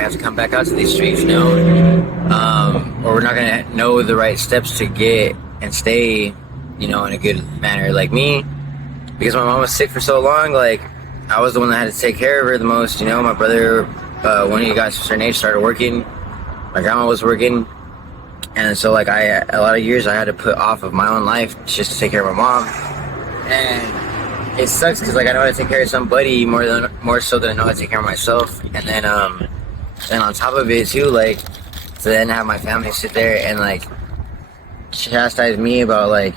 gonna have to come back out to these streets, or we're not gonna know the right steps to get and stay, in a good manner. Like me, because my mom was sick for so long, like I was the one that had to take care of her the most. My brother, when he got to a certain age, started working. My grandma was working, and so like a lot of years I had to put off of my own life just to take care of my mom. And it sucks because like I know how to take care of somebody more so than I know how to take care of myself. And then on top of it too, like to then have my family sit there and like chastise me about like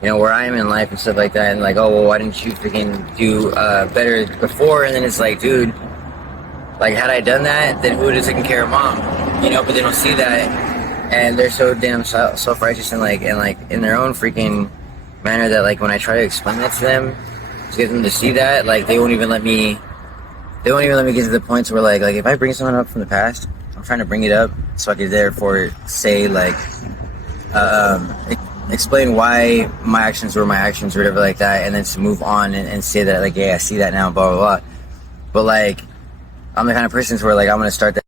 where I am in life and stuff like that, and like, oh well, why didn't you freaking do better before? And then it's like, dude, like had I done that, then who would have taken care of mom? But they don't see that, and they're so damn self-righteous and like in their own freaking manner that like when I try to explain that to them, to get them to see that, like they won't even let me get to the point where like if I bring someone up from the past, I'm trying to bring it up so I can therefore say like explain why my actions were my actions or whatever like that, and then to move on and say that like, yeah, I see that now, blah blah blah. But like I'm the kind of person where like I'm gonna start that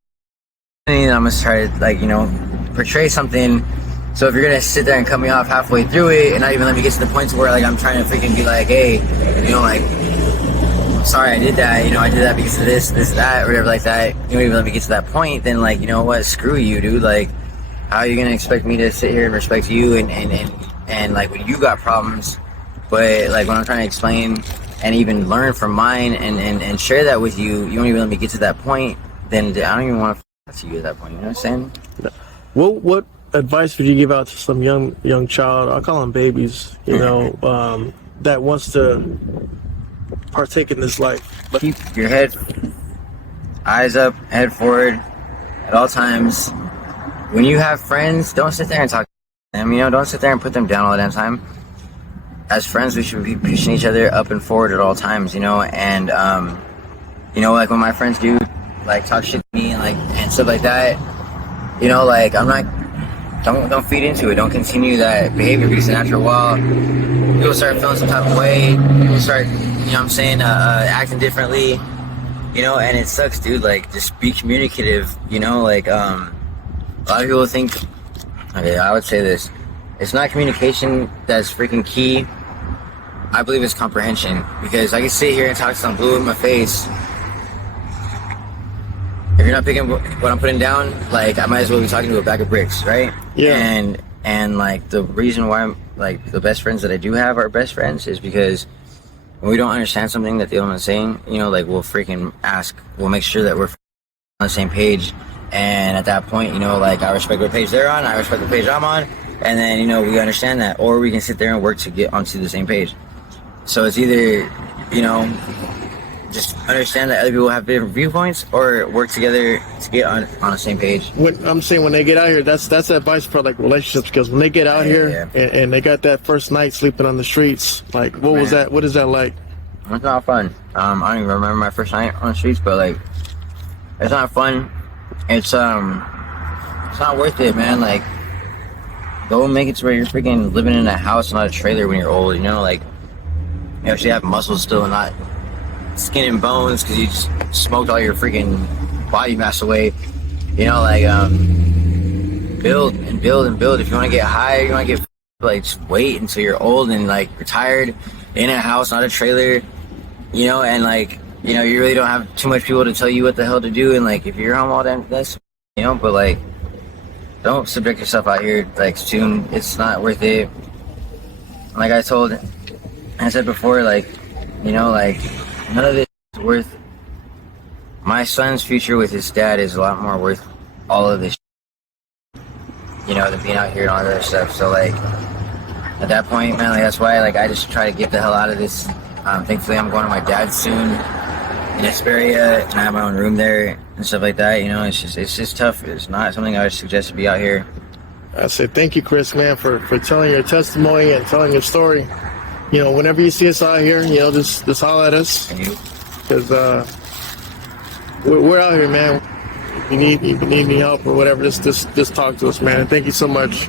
and I'm gonna try to like portray something. So if you're gonna sit there and cut me off halfway through it and not even let me get to the point where like I'm trying to freaking be like, hey, like I'm sorry I did that, I did that because of this, that, or whatever like that, you don't even let me get to that point, then like, what, screw you, dude. Like how are you gonna expect me to sit here and respect you and like when you got problems, but like when I'm trying to explain and even learn from mine and share that with you, you don't even let me get to that point, then I don't even want to to you at that point, you know what I'm saying? What advice would you give out to some young child, I'll call them babies, that wants to partake in this life? But keep your head, eyes up, head forward at all times. When you have friends, don't sit there and talk to them, don't sit there and put them down all the damn time. As friends, we should be pushing each other up and forward at all times, and like when my friends do like talk shit to me and stuff like that, like I'm not, don't feed into it, don't continue that behavior, because after a while people start feeling some type of way, people start, acting differently, and it sucks, dude. Like just be communicative, like a lot of people think, okay, I would say this, it's not communication that's freaking key. I believe it's comprehension, because I can sit here and talk to some blue in my face. If you're not picking what I'm putting down, like I might as well be talking to a bag of bricks, right? Yeah. And like the reason why I'm like the best friends that I do have are best friends is because when we don't understand something that the other one's saying, like we'll freaking ask, we'll make sure that we're on the same page. And at that point, like I respect what page they're on, I respect the page I'm on, and then we understand that, or we can sit there and work to get onto the same page. So it's either just understand that other people have different viewpoints, or work together to get on the same page. When I'm saying when they get out here, that's advice for like relationships, because when they get out here and they got that first night sleeping on the streets, like what was that? What is that like? It's not fun. I don't even remember my first night on the streets, but like it's not fun. It's not worth it, man. Like go make it to where you're freaking living in a house, not a trailer when you're old. Like you actually have muscles still, and not skin and bones because you just smoked all your freaking body mass away. Build and build and build. If you want to get higher, you want to get like just wait until you're old and like retired in a house, not a trailer. And like you really don't have too much people to tell you what the hell to do. And like if you're home all damn, that's but like don't subject yourself out here like soon. It's not worth it. Like I said before, like like none of it is worth. My son's future with his dad is a lot more worth all of this, than being out here and all that other stuff. So like, at that point, man, like that's why like I just try to get the hell out of this. Thankfully, I'm going to my dad's soon in Hesperia, and I have my own room there and stuff like that. It's just tough. It's not something I would suggest to be out here. I said thank you, Chris, man, for telling your testimony and telling your story. Whenever you see us out here, just holler at us. Because we're out here, man. If you need any help or whatever, just talk to us, man. Thank you so much.